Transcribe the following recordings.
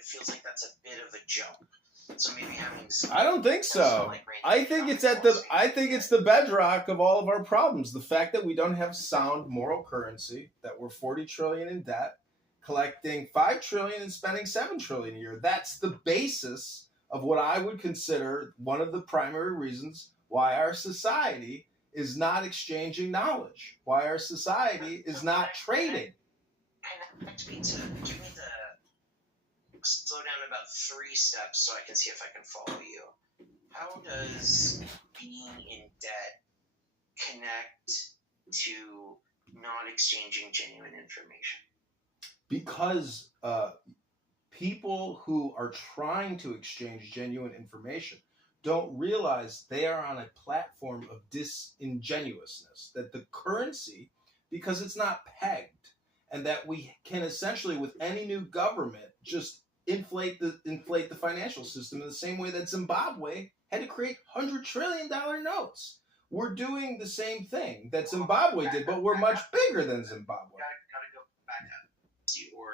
it feels like that's a bit of a jump. So maybe having I don't think so. I think it's the bedrock of all of our problems. The fact that we don't have sound moral currency, that we're 40 trillion in debt, collecting 5 trillion and spending 7 trillion a year. That's the basis of what I would consider one of the primary reasons why our society is not exchanging knowledge, why our society is not trading. Give me the slow down about 3 steps so I can see if I can follow you. How does being in debt connect to not exchanging genuine information? Because people who are trying to exchange genuine information don't realize they are on a platform of disingenuousness, that the currency, because it's not pegged, and that we can essentially, with any new government, just inflate the financial system in the same way that Zimbabwe had to create $100 trillion notes. We're doing the same thing that Zimbabwe did, but we're much bigger than Zimbabwe. Gotta go back up. Or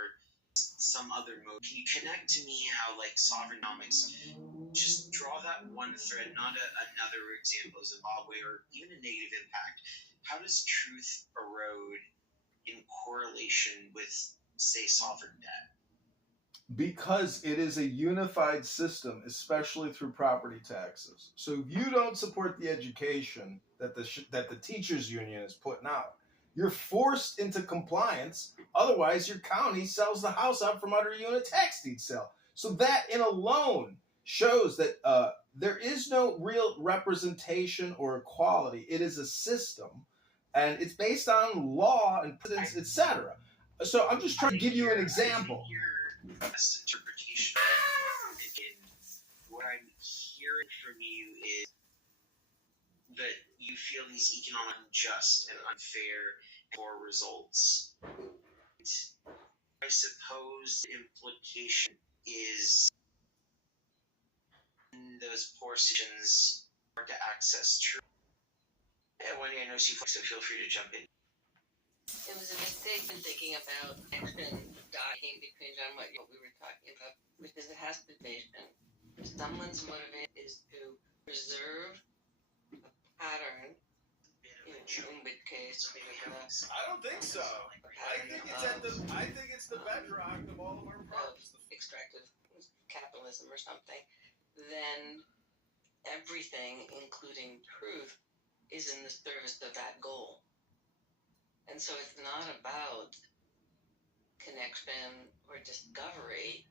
some other mode. Can you connect to me how, like, sovereignnomics, just draw that one thread, not another example of Zimbabwe or even a negative impact. How does truth erode in correlation with, say, sovereign debt? Because it is a unified system, especially through property taxes. So if you don't support the education that the teachers union is putting out, you're forced into compliance. Otherwise, your county sells the house out from under you in a tax deed sale. So that in alone shows that there is no real representation or equality. It is a system, and it's based on law and precedents, etc. So I'm just trying to give you an example. Your best interpretation in what I'm hearing from you is that you feel these economic unjust and unfair for results. I suppose the implication is in those poor situations hard to access truth. Wendy, I know she so feel free to jump in. It was a mistake in thinking about action dying between John what we were talking about, which is it has to be patient. If someone's motivation is to preserve a pattern, in which case I don't think so. I think it's the bedrock of all of our problems. Extractive capitalism or something, then everything, including truth, is in the service of that goal. And so it's not about connection or discovery.